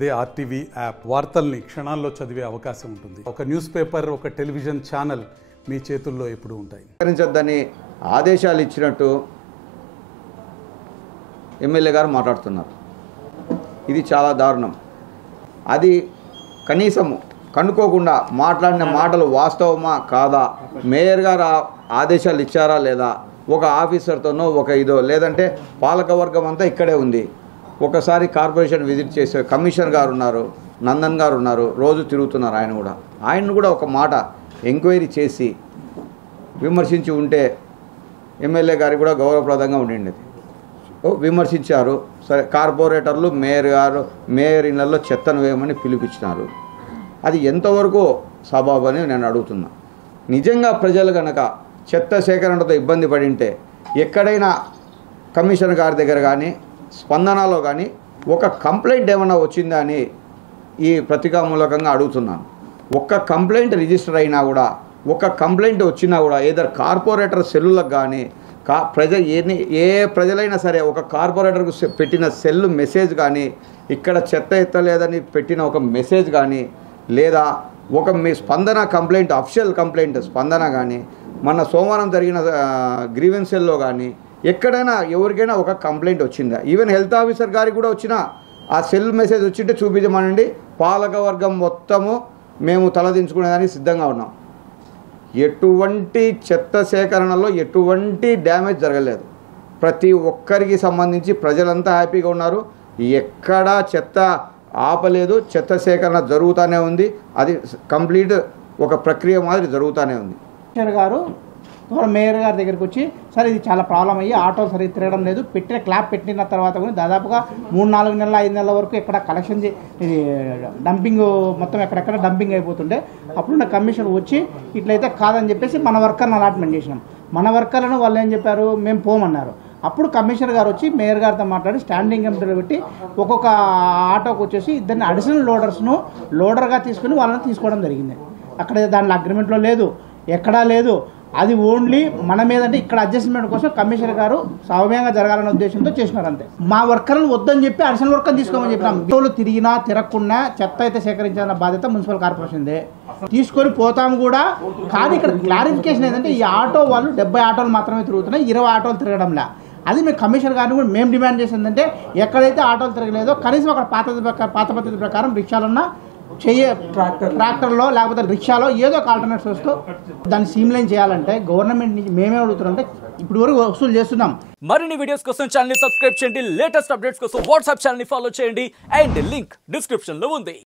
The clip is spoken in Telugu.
అదే ఆర్టీవీ యాప్ వార్తల్ని క్షణాల్లో చదివే అవకాశం ఉంటుంది. ఒక న్యూస్ పేపర్, ఒక టెలివిజన్ ఛానల్ మీ చేతుల్లో ఎప్పుడూ ఉంటాయి. స్వీకరించొద్దని ఆదేశాలు ఇచ్చినట్టు ఎమ్మెల్యే గారు మాట్లాడుతున్నారు. ఇది చాలా దారుణం. అది కనీసం కనుక్కోకుండా మాట్లాడిన మాటలు వాస్తవమా కాదా, మేయర్ గారు ఆదేశాలు ఇచ్చారా లేదా, ఒక ఆఫీసర్తోనో ఒక ఇదో, లేదంటే పాలకవర్గం అంతా ఇక్కడే ఉంది. ఒకసారి కార్పొరేషన్ విజిట్ చేసే కమిషనర్ గారు ఉన్నారు, నందన్ గారు ఉన్నారు, రోజు తిరుగుతున్నారు. ఆయన కూడా ఒక మాట ఎంక్వైరీ చేసి విమర్శించి ఉంటే ఎమ్మెల్యే గారికి కూడా గౌరవప్రదంగా ఉండింది. విమర్శించారు, సరే. కార్పొరేటర్లు మేయర్ ఇళ్లలో చెత్తను వేయమని పిలిపించినారు. అది ఎంతవరకు సబబు అని నేను అడుగుతున్నా. నిజంగా ప్రజలు కనుక చెత్త సేకరణతో ఇబ్బంది పడింటే ఎక్కడైనా కమిషనర్ గారి దగ్గర కానీ స్పందనలో కానీ ఒక కంప్లైంట్ ఏమైనా వచ్చిందా అని ఈ పత్రికామూలకంగా అడుగుతున్నాను. ఒక్క కంప్లైంట్ రిజిస్టర్ అయినా కూడా, ఒక కంప్లైంట్ వచ్చినా కూడా ఏదర్ కార్పొరేటర్ సెల్లులకు కానీ ఏ ప్రజలైనా సరే ఒక కార్పొరేటర్కు పెట్టిన సెల్లు మెసేజ్ కానీ, ఇక్కడ చెత్త ఎత్తలేదని పెట్టిన ఒక మెసేజ్ కానీ, లేదా ఒక మీ స్పందన కంప్లైంట్, అఫిషియల్ కంప్లైంట్ స్పందన కానీ, మన సోమవారం జరిగిన గ్రీవెన్సెల్లో కానీ ఎక్కడైనా ఎవరికైనా ఒక కంప్లైంట్ వచ్చిందా? ఈవెన్ హెల్త్ ఆఫీసర్ గారికి కూడా వచ్చిన ఆ సెల్ మెసేజ్ వచ్చింటే చూపించమనండి. పాలకవర్గం మొత్తము మేము తలదించుకునేదానికి సిద్ధంగా ఉన్నాం. ఎటువంటి చెత్త సేకరణలో ఎటువంటి డ్యామేజ్ జరగలేదు. ప్రతి ఒక్కరికి సంబంధించి ప్రజలంతా హ్యాపీగా ఉన్నారు. ఎక్కడా చెత్త ఆపలేదు. చెత్త సేకరణ జరుగుతూనే ఉంది. అది కంప్లీట్ ఒక ప్రక్రియ మాదిరి జరుగుతూనే ఉంది. గారు మేయర్ గారి దగ్గరికి వచ్చి, సార్ ఇది చాలా ప్రాబ్లం అయ్యి ఆటోలు సరిగ్గా తిరగడం లేదు, పెట్టిన క్లాప్ పెట్టిన తర్వాత కూడా దాదాపుగా 3-4 నెలల 5 నెలల వరకు ఇక్కడ కలెక్షన్ ఇది డంపింగ్ మొత్తం ఎక్కడెక్కడ డంపింగ్ అయిపోతుండే. అప్పుడున్న కమిషన్ వచ్చి ఇట్లయితే కాదని చెప్పేసి మన వర్కర్ని అలాట్మెంట్ చేసినాం. మన వర్కర్లను వాళ్ళు ఏం చెప్పారు, మేము పోమన్నారు. అప్పుడు కమిషనర్ గారు వచ్చి మేయర్ గారితో మాట్లాడి స్టాండింగ్ కమిటీలో పెట్టి ఒక్కొక్క ఆటోకి వచ్చేసి ఇద్దరిని అడిషనల్ లోడర్స్ను లోడర్గా తీసుకుని వాళ్ళని తీసుకోవడం జరిగింది. అక్కడ దాంట్లో అగ్రిమెంట్లో లేదు, ఎక్కడా లేదు. అది ఓన్లీ మన మీద అంటే ఇక్కడ అడ్జస్ట్మెంట్ కోసం కమిషనర్ గారు సౌమ్యంగా జరగాలనే ఉద్దేశంతో చేసినారు అంతే. మా వర్కర్లను వద్దని చెప్పి అడిషనల్ వర్కర్ని తీసుకోమని చెప్పినాం. ఆటోలు తిరిగినా తిరగకుండా చెత్త అయితే సేకరించాలన్న బాధ్యత మున్సిపల్ కార్పొరేషన్దే. తీసుకొని పోతాం కూడా. కానీ ఇక్కడ క్లారిఫికేషన్ ఏంటంటే ఈ ఆటో వాళ్ళు 70 ఆటోలు మాత్రమే తిరుగుతున్నాయి, 20 ఆటోలు తిరగడంలా. అది మేము కమిషనర్ గారిని కూడా మేము డిమాండ్ చేసిందంటే ఎక్కడైతే ఆటోలు తిరగలేదో కనీసం అక్కడ పాత పద్ధతి ప్రకారం రిక్షాలన్నా ట్రాక్టర్లో లేకపోతే రిక్షాలో ఏదో ఒక ఆల్టర్నేట్ వస్తూ దాన్ని సీమ్లైన్ చేయాలంటే గవర్నమెంట్ నుంచి మేమే అడుగుతున్నాం. ఇప్పుడు వరకు వసూలు చేస్తున్నాం. మరిన్ని వీడియోస్ కోసం ఛానల్ ని సబ్స్క్రైబ్ చేయండి. లేటెస్ట్ అప్డేట్స్ కోసం వాట్సాప్ ఛానల్ ని ఫాలో చేయండి. అండ్ లింక్ డిస్క్రిప్షన్ లో ఉంది.